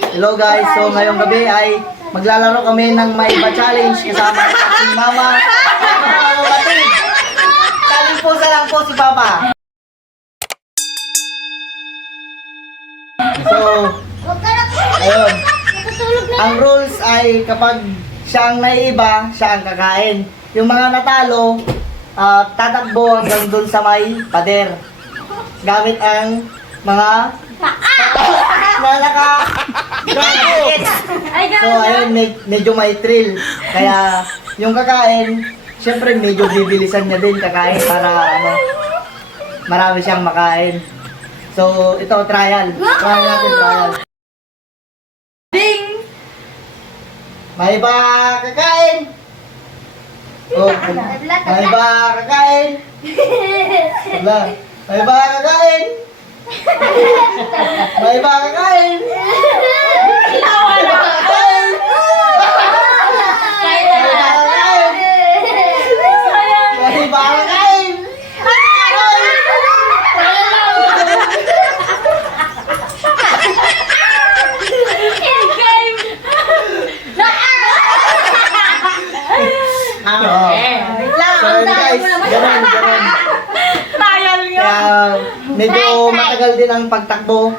Hello guys, so ngayong gabi ay maglalaro kami ng Maiba Challenge kasama si Mama. Challenge po sa lang po si Papa. So, ayun. Ang rules ay kapag siya ang naiiba, siya ang kakain. Yung mga natalo, tatakbo hanggang dun sa may pader. Gamit ang mga na naka-bracket. So ayun, medyo may thrill. Kaya yung kakain, syempre medyo bibilisan niya din kakain para marami siyang makain. So ito, trial. Trial natin, trial. Ding! May ba kakain? Oh, may ba kakain? Wala. May ba kakain? May ba kakain? May ba kakain? May ba kakain? So guys, ganun. Trial nga. Kaya medyo matagal din ang pagtakbo.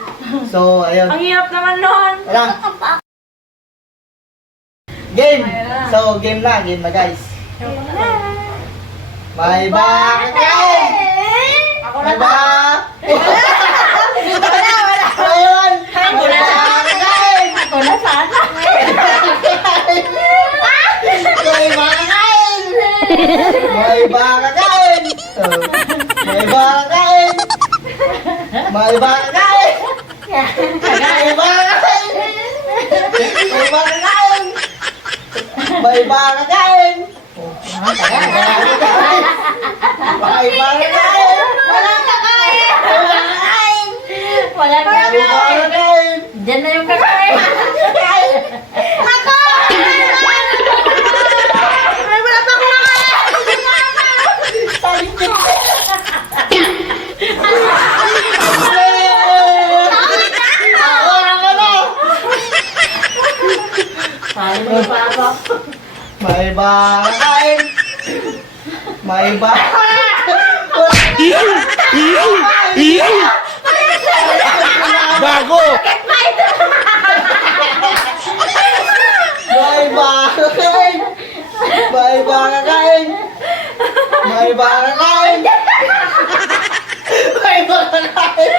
So ayun. Ang hirap naman nun. Tara. Game! So game na guys. May ba kakain? Ako May na ba? Ayun! Ako May na. ba kakain? Ako na sana. May ba kakain? May ba kakain? Oh. May ba kakain? May ba kakain? May ba kakain? May ba kakain? May ba kakain? May ba kakain? May ba kakain? Wala kakain. Wala kakain. Wala May ba kakain. kakain? Diyan na yung kakain. Ako! Ay, wala pa akong May ba kakain? May ba? Bago! May ba kakain? May ba kakain? May ba kakain? May ba kakain?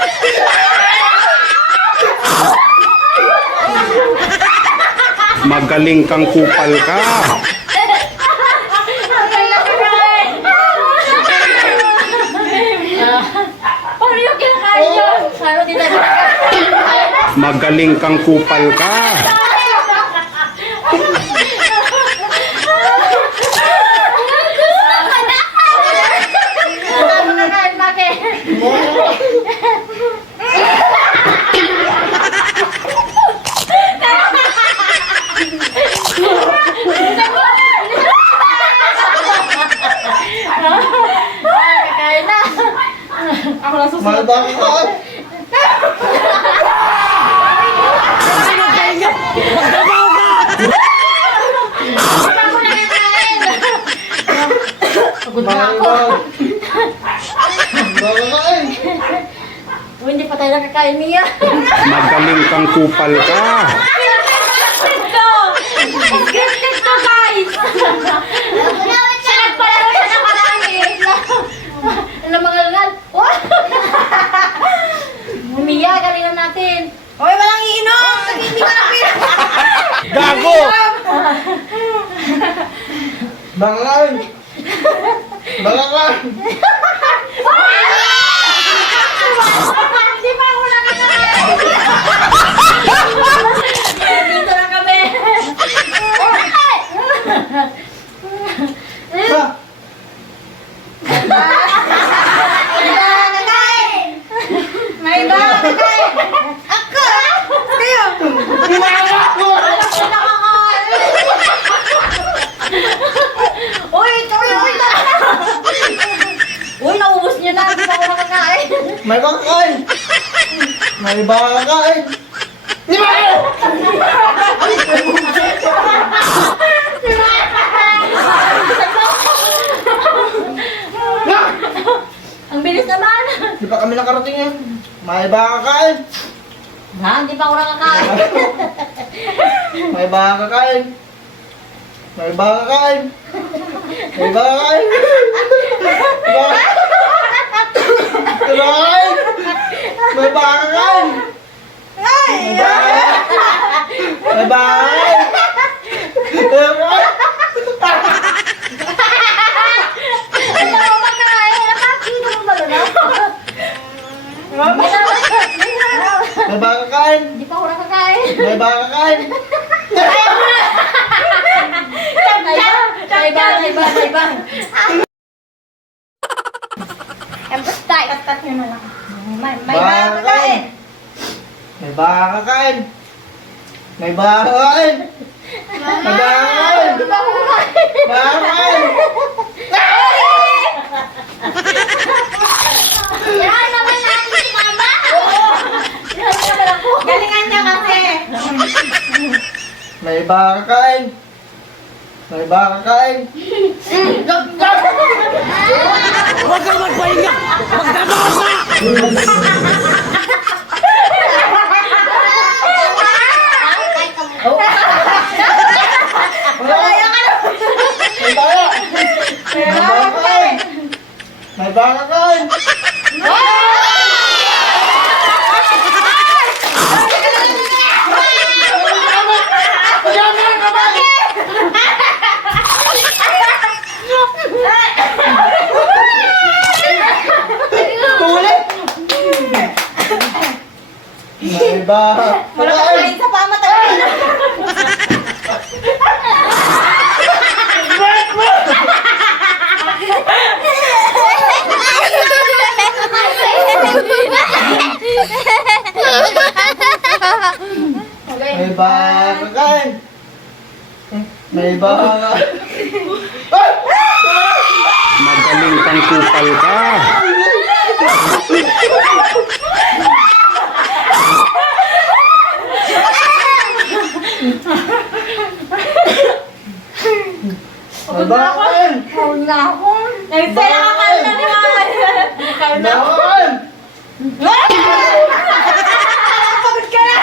Magaling kang kupal ka. Paano yung kinakain yun? Paano din na Magaling kang kupal ka. Ako lang May susunod. ba kakain? Ako na kakain. Pagod na May ako. ba kakain? Oh, hindi pa tayo nakakain niya. Magaling kang kupal ka. Scripted to! Scripted to, guys! Siya nagpalaro siya ng marami. Ano mga langal? Umiya, galingan natin. Hoy, walang iinom! Kasi hindi ka napira. Gago! Ba kakain? Ba kakain? Hindi pa ako nakakain. Dito na kami. Sa? May iba kakain. Ako! Kayo! Uy, uy, uy! Uy, naubos niyo na. Hindi pa ako nakakain. May ba kakain? May ba kakain? Di ba? dami ng karating yan. May ba kakain? Ha? Hindi pa ako nakakain. May ba kakain? May ba kakain? May ba kakain? May ba kakain? May ba kakain? May ba kakain? May ba kakain? Ano ako makakain? Nakakita mo ba na? May ba kakain? Hindi pa ako nakakain. May ba kakain? Iba. Basta, ikat nyo na lang. May Ba kakain? May ba kakain? May ba kakain? May ba kakain? Hindi pa ako nakakain. Ba kakain? Yan naman natin si Mama. Galingan niya kasi. May ba kakain? May ba kakain? Huwag kang magpahinga! Magtrabaho ka! May ba? May ba kakain? May ba kakain? Kulit! May ba kakain? Sa pama talaga. May ba kakain? May ba kakain? Magaling kang kupal ka. May ba kakain? Wala ako. Nagsaya ka ka na ni Mama. May ba kakain? Pagod ka na.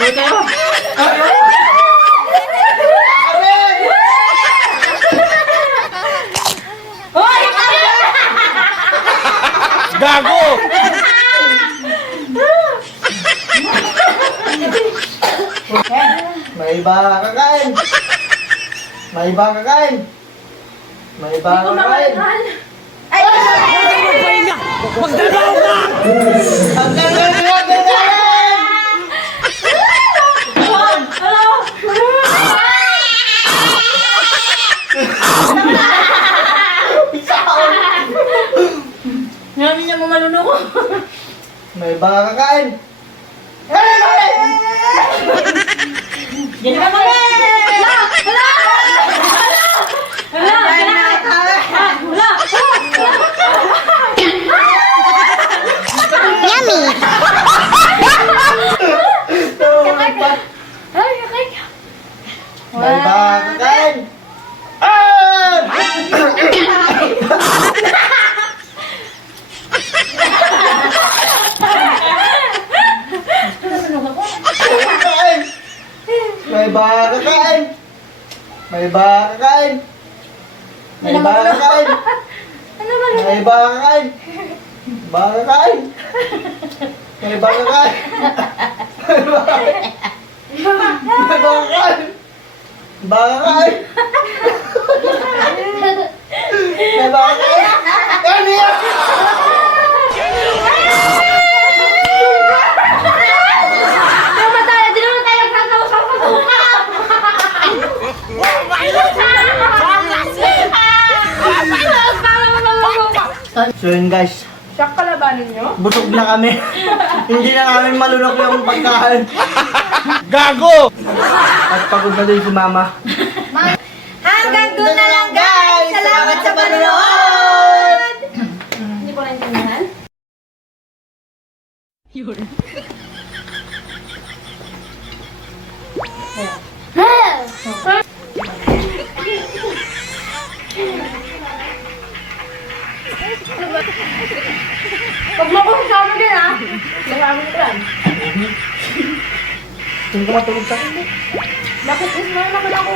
May kayo? Hoy! Gago! May ba kakain? May ba kakain? May ba kakain? Ay! Huwag kang magpahinga! Magtrabaho ka! Ang galing nga ganyan! Ngayon niya mo malunok. May ba kakain? Yan naman kami! Hala! Hala! Hala! Hala! Ay, ay! May ba kakain? Ah! Kakain! May ba kakain? May ba kakain? May ba kakain? May ba kakain? Ba kakain? May ba kakain? May ba kakain? May ba kakain? Ba kakain? May ba kakain? Ano yan? Naman tayo! Di naman tayo nagkakausap sa suka! So yun guys, Shock kalabanin nyo? busog na kami. Hindi na namin malunok yung pagkain. Gago! At pagod na din si Mama. Hanggang doon na lang guys! Salamat sa panonood! Hindi ko naintindihan. Pag mo ko sasama din ha. Marami ko yan. Sino ka matulog sa akin? Bakit is na naman ako?